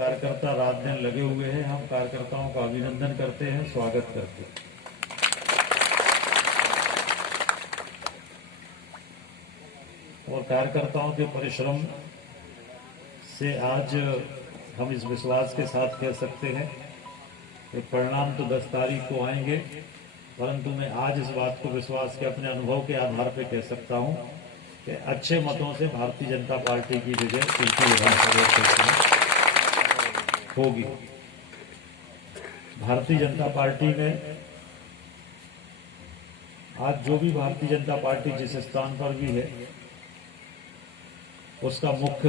कार्यकर्ता रात दिन लगे हुए हैं। हम कार्यकर्ताओं का अभिनंदन करते हैं, स्वागत करते हैं। और कार्यकर्ताओं के परिश्रम से आज हम इस विश्वास के साथ कह सकते हैं कि परिणाम तो 10 तारीख को आएंगे, परंतु मैं आज इस बात को विश्वास के अपने अनुभव के आधार पर कह सकता हूं कि अच्छे मतों से भारतीय जनता पार्टी की विजय तिलकी विधानसभा क्षेत्र में होगी। भारतीय जनता पार्टी में आज जो भी भारतीय जनता पार्टी जिस स्थान पर भी है, उसका मुख्य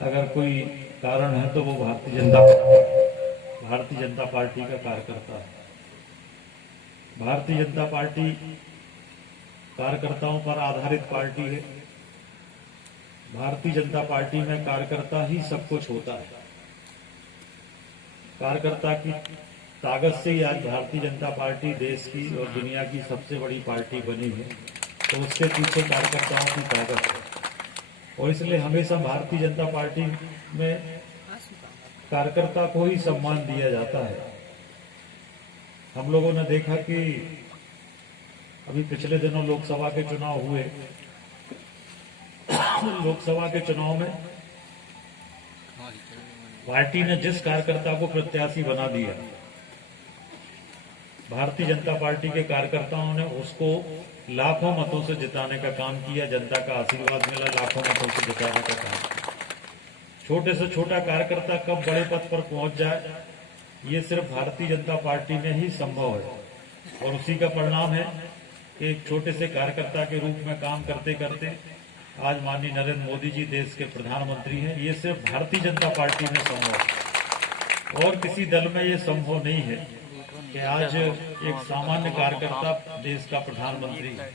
अगर कोई कारण है तो वो भारतीय जनता पार्टी का कार्यकर्ता है। भारतीय जनता पार्टी कार्यकर्ताओं पर आधारित पार्टी है। भारतीय जनता पार्टी में कार्यकर्ता ही सब कुछ होता है। कार्यकर्ता की ताकत से ही आज भारतीय जनता पार्टी देश की और दुनिया की सबसे बड़ी पार्टी बनी है, तो उसके पीछे कार्यकर्ताओं की ताकत है। और इसलिए हमेशा भारतीय जनता पार्टी में कार्यकर्ता को ही सम्मान दिया जाता है। हम लोगों ने देखा कि अभी पिछले दिनों लोकसभा के चुनाव हुए। लोकसभा के चुनाव में पार्टी ने जिस कार्यकर्ता को प्रत्याशी बना दिया, भारतीय जनता पार्टी के कार्यकर्ताओं ने उसको लाखों मतों से जिताने का काम किया। जनता का आशीर्वाद मिला, लाखों मतों से जिताने का काम किया। छोटे से छोटा कार्यकर्ता कब बड़े पद पर पहुंच जाए, ये सिर्फ भारतीय जनता पार्टी में ही संभव है। और उसी का परिणाम है कि एक छोटे से कार्यकर्ता के रूप में काम करते करते आज माननीय नरेंद्र मोदी जी देश के प्रधानमंत्री हैं। ये सिर्फ भारतीय जनता पार्टी में संभव है और किसी दल में ये संभव नहीं है कि आज एक सामान्य कार्यकर्ता देश का प्रधानमंत्री है।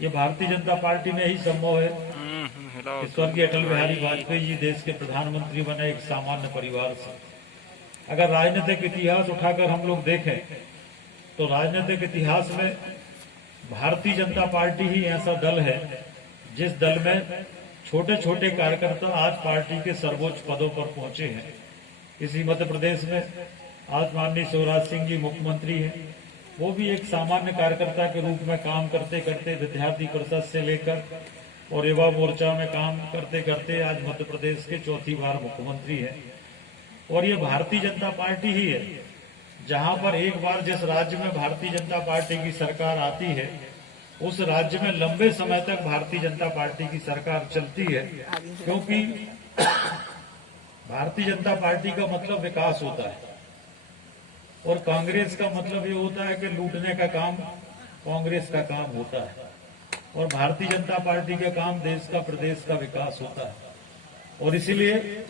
ये भारतीय जनता पार्टी में ही संभव है। स्वर्गीय अटल बिहारी वाजपेयी जी देश के प्रधानमंत्री बने एक सामान्य परिवार से। अगर राजनीतिक इतिहास उठाकर हम लोग देखें तो राजनीतिक इतिहास में भारतीय जनता पार्टी ही ऐसा दल है जिस दल में छोटे छोटे कार्यकर्ता आज पार्टी के सर्वोच्च पदों पर पहुंचे हैं। इसी मध्य प्रदेश में आज माननीय शिवराज सिंह जी मुख्यमंत्री हैं। वो भी एक सामान्य कार्यकर्ता के रूप में काम करते करते विद्यार्थी परिषद से लेकर और युवा मोर्चा में काम करते करते आज मध्य प्रदेश के चौथी बार मुख्यमंत्री हैं। और ये भारतीय जनता पार्टी ही है जहां पर एक बार जिस राज्य में भारतीय जनता पार्टी की सरकार आती है, उस राज्य में लंबे समय तक भारतीय जनता पार्टी की सरकार चलती है, क्योंकि भारतीय जनता पार्टी का मतलब विकास होता है और कांग्रेस का मतलब ये होता है कि लूटने का काम कांग्रेस का काम होता है। और भारतीय जनता पार्टी का काम देश का प्रदेश का विकास होता है। और इसीलिए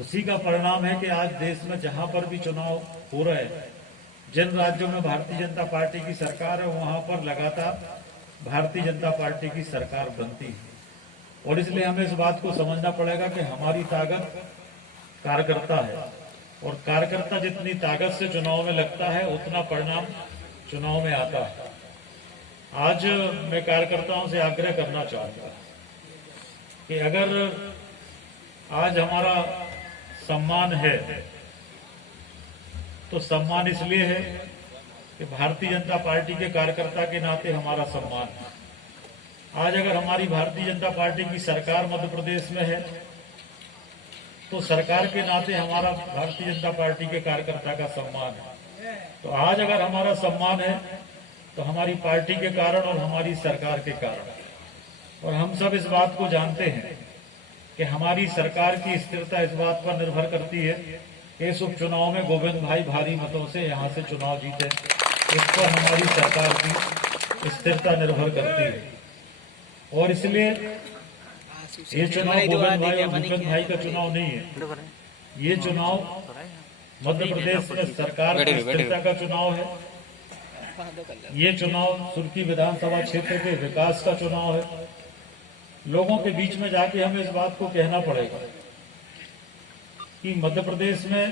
उसी का परिणाम है कि आज देश में जहां पर भी चुनाव हो रहे हैं, जिन राज्यों में भारतीय जनता पार्टी की सरकार है, वहां पर लगातार भारतीय जनता पार्टी की सरकार बनती है। और इसलिए हमें इस बात को समझना पड़ेगा कि हमारी ताकत कार्यकर्ता है और कार्यकर्ता जितनी ताकत से चुनाव में लगता है उतना परिणाम चुनाव में आता है। आज मैं कार्यकर्ताओं से आग्रह करना चाहूंगा कि अगर आज हमारा सम्मान है तो सम्मान इसलिए है कि भारतीय जनता पार्टी के कार्यकर्ता के नाते हमारा सम्मान है। आज अगर हमारी भारतीय जनता पार्टी की सरकार मध्य प्रदेश में है तो सरकार के नाते हमारा भारतीय जनता पार्टी के कार्यकर्ता का सम्मान है। तो आज अगर हमारा सम्मान है तो हमारी पार्टी के कारण और हमारी सरकार के कारण। और हम सब इस बात को जानते हैं कि हमारी सरकार की स्थिरता इस बात पर निर्भर करती है कि इस उपचुनाव में गोविंद भाई भारी मतों से यहाँ से चुनाव जीते। इस पर हमारी सरकार की स्थिरता निर्भर करती है। और इसलिए ये चुनाव गोविंद भाई और भूपेंद्र भाई का चुनाव नहीं है। ये चुनाव मध्य प्रदेश में सरकार की स्थिरता का चुनाव है। ये चुनाव सुर्खी विधानसभा क्षेत्र के विकास का चुनाव है। लोगों के बीच में जाके हमें इस बात को कहना पड़ेगा कि मध्य प्रदेश में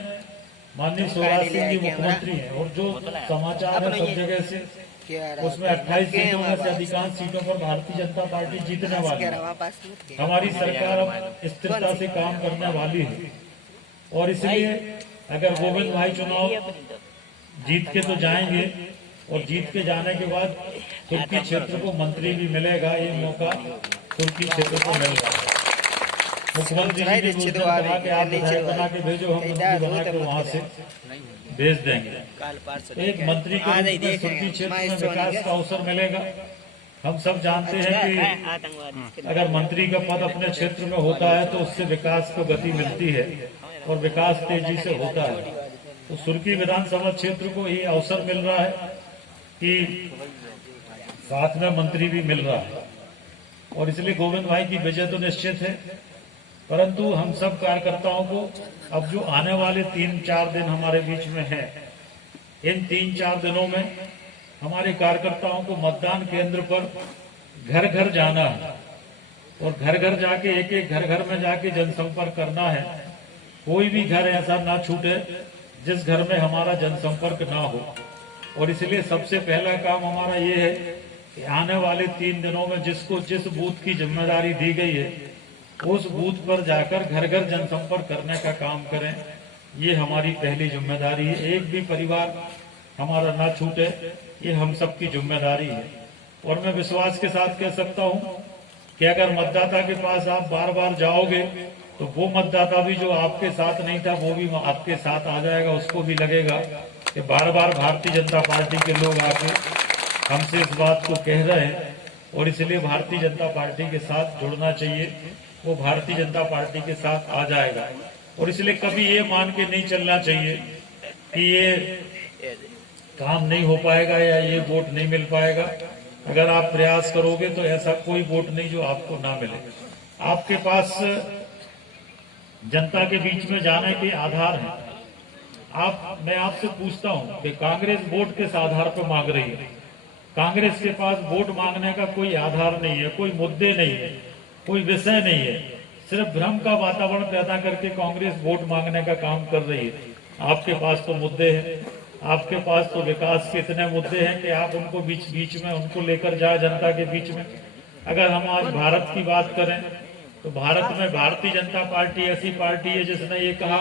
माननीय शिवराज सिंह जी मुख्यमंत्री हैं और जो समाचार है सब जगह से उसमें 28 सीटों में से अधिकांश सीटों पर भारतीय जनता पार्टी जीतने वाली है। हमारी सरकार अब स्थिरता से काम करने वाली है और इसलिए अगर गोविंद भाई चुनाव जीत के तो जाएंगे और जीत के जाने के बाद तुर्की क्षेत्र को मंत्री भी मिलेगा। ये मौका तुर्की क्षेत्र को मिल रहा है। मुख्यमंत्री जी ने उस दिन कहा कि आप विधायक बना के भेजो, हम मंत्री बना के वहाँ से भेज देंगे। एक मंत्री के रूप में तुर्की क्षेत्र में विकास का अवसर मिलेगा। हम सब जानते हैं कि अगर मंत्री का पद अपने क्षेत्र में होता है तो उससे विकास को गति मिलती है और विकास तेजी से होता है। तो सुर्की विधानसभा क्षेत्र को ये अवसर मिल रहा है कि साथ में मंत्री भी मिल रहा है और इसलिए गोविंद भाई की विजय तो निश्चित है। परंतु हम सब कार्यकर्ताओं को अब जो आने वाले 3-4 दिन हमारे बीच में है, इन 3-4 दिनों में हमारे कार्यकर्ताओं को मतदान केंद्र पर घर घर जाना है और घर घर जाके एक घर घर में जाके जनसंपर्क करना है। कोई भी घर ऐसा ना छूटे जिस घर में हमारा जनसंपर्क ना हो। और इसलिए सबसे पहला काम हमारा ये है कि आने वाले 3 दिनों में जिसको जिस बूथ की जिम्मेदारी दी गई है उस बूथ पर जाकर घर घर जनसंपर्क करने का काम करें। ये हमारी पहली जिम्मेदारी है। एक भी परिवार हमारा ना छूटे, ये हम सबकी जिम्मेदारी है। और मैं विश्वास के साथ कह सकता हूँ कि अगर मतदाता के पास आप बार बार जाओगे तो वो मतदाता भी जो आपके साथ नहीं था वो भी आपके साथ आ जाएगा। उसको भी लगेगा कि बार बार भारतीय जनता पार्टी के लोग आके हमसे इस बात को कह रहे हैं और इसलिए भारतीय जनता पार्टी के साथ जुड़ना चाहिए। वो भारतीय जनता पार्टी के साथ आ जाएगा। और इसलिए कभी ये मान के नहीं चलना चाहिए कि ये काम नहीं हो पाएगा या ये वोट नहीं मिल पाएगा। अगर आप प्रयास करोगे तो ऐसा कोई वोट नहीं जो आपको ना मिले। आपके पास जनता के बीच में जाने के आधार हैं। मैं आपसे पूछता हूं कि कांग्रेस वोट किस आधार पर मांग रही है? कांग्रेस के पास वोट मांगने का कोई आधार नहीं है, कोई मुद्दे नहीं है, कोई विषय नहीं है। सिर्फ भ्रम का वातावरण पैदा करके कांग्रेस वोट मांगने का काम कर रही है। आपके पास तो मुद्दे हैं, आपके पास तो विकास के इतने मुद्दे हैं कि आप उनको बीच में उनको लेकर जाए जनता के बीच में। अगर हम आज भारत की बात करें तो भारत में भारतीय जनता पार्टी ऐसी पार्टी है जिसने ये कहा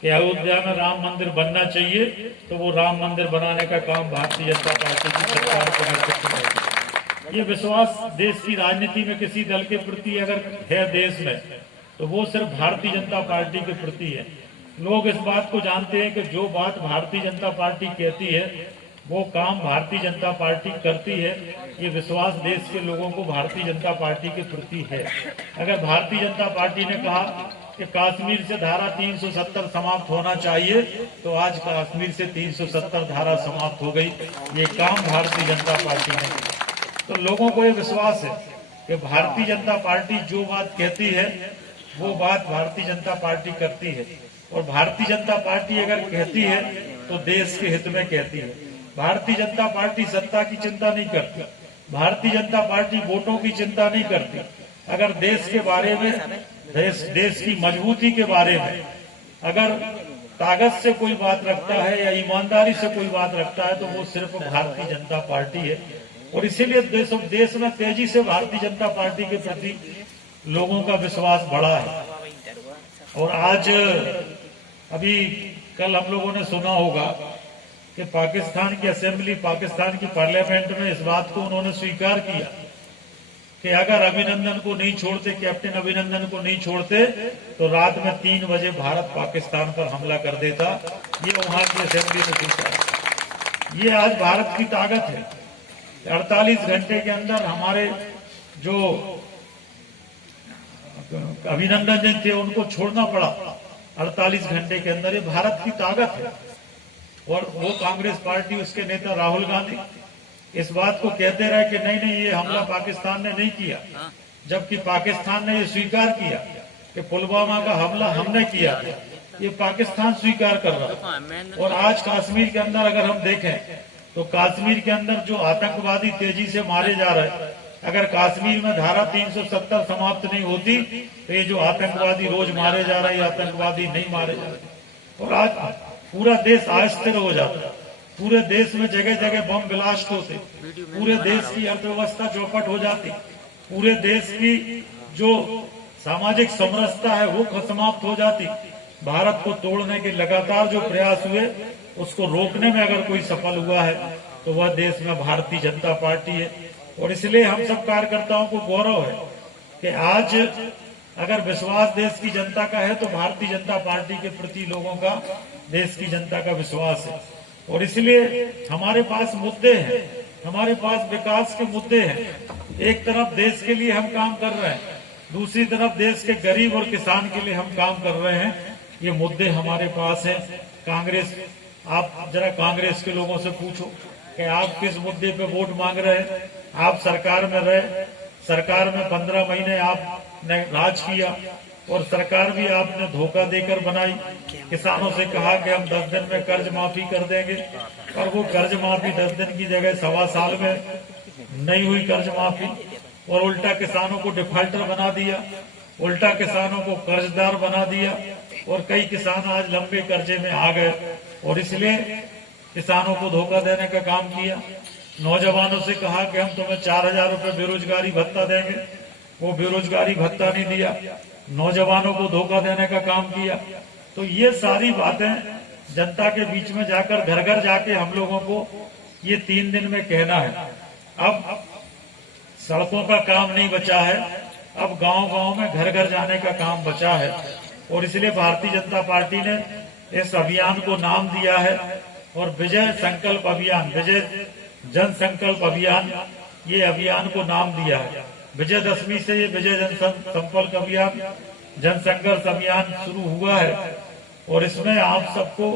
कि अयोध्या में राम मंदिर बनना चाहिए, तो वो राम मंदिर बनाने का काम भारतीय जनता पार्टी की सरकार के नेतृत्व में। ये विश्वास देश की राजनीति में किसी दल के प्रति अगर है देश में तो वो सिर्फ भारतीय जनता पार्टी के प्रति है। लोग इस बात को जानते हैं कि जो बात भारतीय जनता पार्टी कहती है वो काम भारतीय जनता पार्टी करती है। ये विश्वास देश के लोगों को भारतीय जनता पार्टी के प्रति है। अगर भारतीय जनता पार्टी ने कहा कि कश्मीर से धारा 370 समाप्त होना चाहिए तो आज कश्मीर से 370 धारा समाप्त हो गई। ये काम भारतीय जनता पार्टी ने किया। तो लोगों को ये विश्वास है कि भारतीय जनता पार्टी जो बात कहती है वो बात भारतीय जनता पार्टी करती है। और भारतीय जनता पार्टी अगर कहती है तो देश के हित में कहती है। भारतीय जनता पार्टी सत्ता की चिंता नहीं करती, भारतीय जनता पार्टी वोटों की चिंता नहीं करती। अगर देश के बारे में, देश की मजबूती के बारे में अगर ताकत से कोई बात रखता है या ईमानदारी से कोई बात रखता है तो वो सिर्फ भारतीय जनता पार्टी है। और इसीलिए देश में तेजी से भारतीय जनता पार्टी के प्रति लोगों का विश्वास बढ़ा है। और आज अभी कल हम लोगों ने सुना होगा कि पाकिस्तान की असेंबली, पाकिस्तान की पार्लियामेंट में इस बात को उन्होंने स्वीकार किया कि अगर अभिनंदन को नहीं छोड़ते, कैप्टन अभिनंदन को नहीं छोड़ते तो रात में 3 बजे भारत पाकिस्तान पर हमला कर देता। ये वहां की असेंबली ने स्वीकार। ये आज भारत की ताकत है। 48 घंटे के अंदर हमारे जो अभिनंदन थे उनको छोड़ना पड़ा 48 घंटे के अंदर। ये भारत की ताकत है। और वो कांग्रेस पार्टी, उसके नेता राहुल गांधी इस बात को कहते रहे कि नहीं नहीं ये हमला पाकिस्तान ने नहीं किया, जबकि पाकिस्तान ने ये स्वीकार किया कि पुलवामा का हमला हमने किया था। ये पाकिस्तान स्वीकार कर रहा है। और आज कश्मीर के अंदर अगर हम देखें तो कश्मीर के अंदर जो आतंकवादी तेजी से मारे जा रहे हैं, अगर कश्मीर में धारा 370 समाप्त नहीं होती तो ये जो आतंकवादी रोज मारे जा रहे हैं आतंकवादी नहीं मारे जा रहे। और आज पूरा देश अस्थिर हो जाता, पूरे देश में जगह जगह बम ब्लास्ट होते, पूरे देश की अर्थव्यवस्था चौपट हो जाती, पूरे देश की जो सामाजिक समरसता है वो समाप्त हो जाती। भारत को तोड़ने के लगातार जो प्रयास हुए उसको रोकने में अगर कोई सफल हुआ है तो वह देश में भारतीय जनता पार्टी है। और इसलिए हम सब कार्यकर्ताओं को गौरव है कि आज अगर विश्वास देश की जनता का है तो भारतीय जनता पार्टी के प्रति लोगों का देश की जनता का विश्वास है। और इसलिए हमारे पास मुद्दे हैं, हमारे पास विकास के मुद्दे हैं। एक तरफ देश के लिए हम काम कर रहे हैं, दूसरी तरफ देश के गरीब और किसान के लिए हम काम कर रहे हैं। ये मुद्दे हमारे पास हैं। कांग्रेस, आप जरा कांग्रेस के लोगों से पूछो कि आप किस मुद्दे पे वोट मांग रहे हैं। आप सरकार में रहे, सरकार में 15 महीने आपने राज किया और सरकार भी आपने धोखा देकर बनाई। किसानों से कहा कि हम 10 दिन में कर्ज माफी कर देंगे, और वो कर्ज माफी 10 दिन की जगह 1.25 साल में नहीं हुई कर्ज माफी। और उल्टा किसानों को डिफाल्टर बना दिया, उल्टा किसानों को कर्जदार बना दिया, और कई किसान आज लंबे कर्जे में आ गए। और इसलिए किसानों को धोखा देने का काम किया। नौजवानों से कहा कि हम तुम्हें 4000 रुपए बेरोजगारी भत्ता देंगे, वो बेरोजगारी भत्ता नहीं दिया। नौजवानों को धोखा देने का काम किया। तो ये सारी बातें जनता के बीच में जाकर घर घर जाके हम लोगों को ये 3 दिन में कहना है। अब सड़कों का काम नहीं बचा है, अब गांव-गांव में घर घर जाने का काम बचा है। और इसलिए भारतीय जनता पार्टी ने इस अभियान को नाम दिया है और विजय संकल्प अभियान, विजय जन संकल्प अभियान, ये अभियान को नाम दिया है। विजयदशमी से ये विजय जन संकल्प अभियान, जन संघर्ष अभियान शुरू हुआ है। और इसमें आप सबको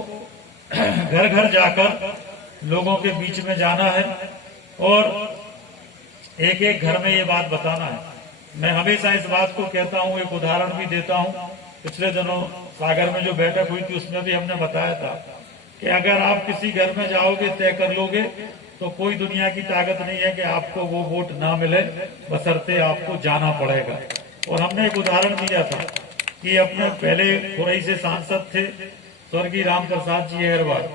घर घर जाकर लोगों के बीच में जाना है और एक एक घर में ये बात बताना है। मैं हमेशा इस बात को कहता हूँ, एक उदाहरण भी देता हूँ। पिछले दिनों सागर में जो बैठक हुई थी उसमें भी हमने बताया था कि अगर आप किसी घर में जाओगे, तय कर लोगे, तो कोई दुनिया की ताकत नहीं है कि आपको वो वोट ना मिले, बशर्ते आपको जाना पड़ेगा। और हमने एक उदाहरण दिया था कि अपने पहले खुरई से सांसद थे स्वर्गीय राम प्रसाद जी अग्रवाल,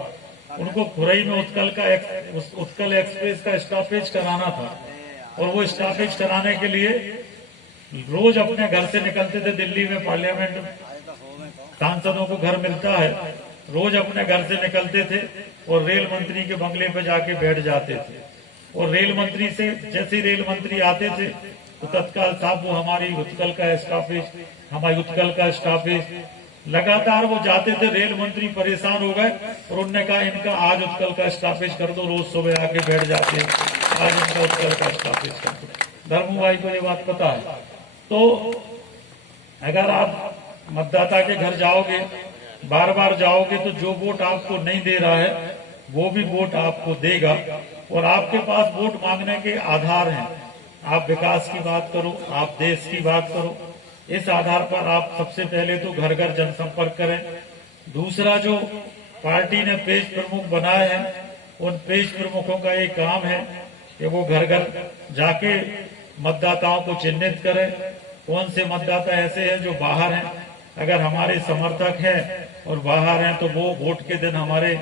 उनको खुरई में उत्कल एक्सप्रेस का स्टॉपेज कराना था। और वो स्टॉपेज कराने के लिए रोज अपने घर से निकलते थे। दिल्ली में पार्लियामेंट सांसदों को घर मिलता है, रोज अपने घर से निकलते थे और रेल मंत्री के बंगले पे जाके बैठ जाते थे। और रेल मंत्री से जैसे ही रेल मंत्री आते थे तो तत्काल साहब वो हमारी उत्कल का स्टॉपेज, हमारी उत्कल का स्टॉपेज। लगातार वो जाते थे, रेल मंत्री परेशान हो गए और उन्होंने कहा इनका आज उत्कल का स्टॉपेज कर दो। रोज सुबह आके बैठ जाते हैं, आज इनका उत्कल का स्टॉपेज कर दो। धर्मू भाई को ये बात पता है। तो अगर आप मतदाता के घर जाओगे, बार बार जाओगे, तो जो वोट आपको नहीं दे रहा है वो भी वोट आपको देगा। और आपके पास वोट मांगने के आधार हैं। आप विकास की बात करो, आप देश की बात करो, इस आधार पर आप सबसे पहले तो घर घर जनसंपर्क करें। दूसरा, जो पार्टी ने पेज प्रमुख बनाए हैं, उन पेज प्रमुखों का एक काम है कि वो घर घर जाके मतदाताओं को चिन्हित करें। कौन से मतदाता ऐसे हैं जो बाहर हैं, अगर हमारे समर्थक हैं और बाहर हैं तो वो वोट के दिन हमारे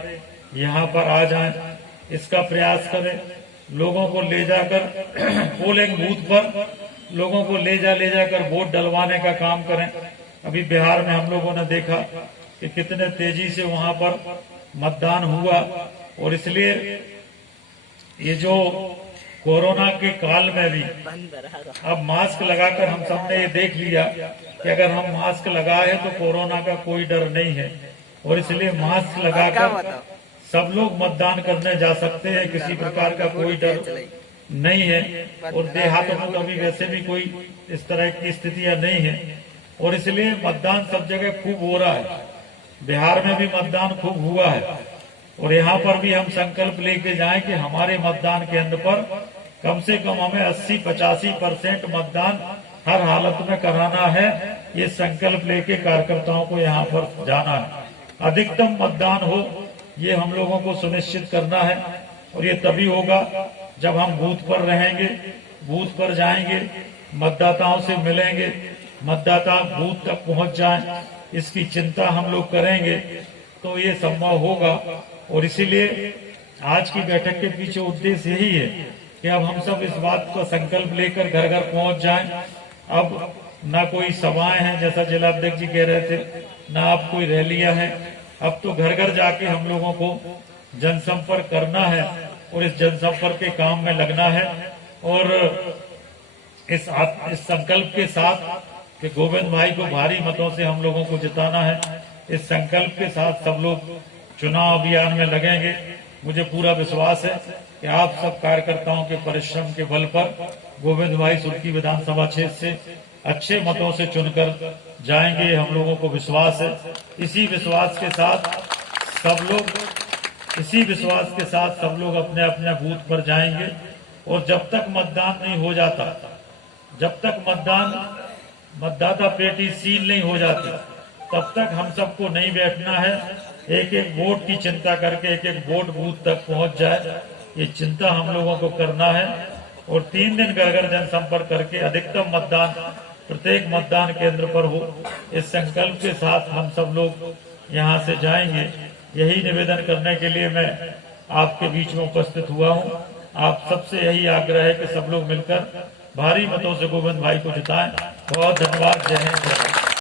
यहाँ पर आ जाएं, इसका प्रयास करें। लोगों को ले जाकर पोलिंग बूथ पर लोगों को ले जाकर वोट डलवाने का काम करें। अभी बिहार में हम लोगों ने देखा कि कितने तेजी से वहां पर मतदान हुआ। और इसलिए ये जो कोरोना के काल में भी अब मास्क लगाकर हम सबने ये देख लिया कि अगर हम मास्क लगाए तो कोरोना का कोई डर नहीं है। और इसलिए मास्क लगाकर सब लोग मतदान करने जा सकते हैं, किसी प्रकार का कोई डर नहीं है। और देहातों में तो अभी वैसे भी कोई इस तरह की स्थितियां नहीं है। और इसलिए मतदान सब जगह खूब हो रहा है। बिहार में भी मतदान खूब हुआ है। और यहाँ पर भी हम संकल्प लेके जाएं कि हमारे मतदान केंद्र पर कम से कम हमें 80-85% मतदान हर हालत में कराना है। ये संकल्प लेके कार्यकर्ताओं को यहाँ पर जाना है। अधिकतम मतदान हो, ये हम लोगों को सुनिश्चित करना है। और ये तभी होगा जब हम बूथ पर रहेंगे, बूथ पर जाएंगे, मतदाताओं से मिलेंगे, मतदाता बूथ तक पहुंच जाएं, इसकी चिंता हम लोग करेंगे तो ये संभव होगा। और इसीलिए आज की बैठक के पीछे उद्देश्य यही है कि अब हम सब इस बात का संकल्प लेकर घर घर पहुंच जाएं। अब ना कोई सभाएं हैं जैसा जिला अध्यक्ष जी कह रहे थे, ना आप कोई रैलियां हैं। अब तो घर घर जाके हम लोगों को जनसंपर्क करना है और इस जनसंपर्क के काम में लगना है और इस संकल्प के साथ कि गोविंद भाई को भारी मतों से हम लोगों को जिताना है, इस संकल्प के साथ सब लोग चुनाव अभियान में लगेंगे। मुझे पूरा विश्वास है कि आप सब कार्यकर्ताओं के परिश्रम के बल पर गोविंद भाई सुर्खी विधानसभा क्षेत्र से अच्छे मतों से चुनकर जाएंगे, हम लोगों को विश्वास है। इसी विश्वास के साथ सब लोग अपने अपने बूथ पर जाएंगे और जब तक मतदान नहीं हो जाता, जब तक मतदाता पेटी सील नहीं हो जाती, तब तक हम सबको नहीं बैठना है। एक एक वोट की चिंता करके एक एक वोट बूथ तक पहुंच जाए, ये चिंता हम लोगों को करना है और 3 दिन घर घर जनसंपर्क करके अधिकतम मतदान प्रत्येक मतदान केंद्र पर हो, इस संकल्प के साथ हम सब लोग यहाँ से जाएंगे। यही निवेदन करने के लिए मैं आपके बीच में उपस्थित हुआ हूँ। आप सबसे यही आग्रह है कि सब लोग मिलकर भारी मतों से गोविंद भाई को जिताएं। बहुत धन्यवाद। जय हिंद।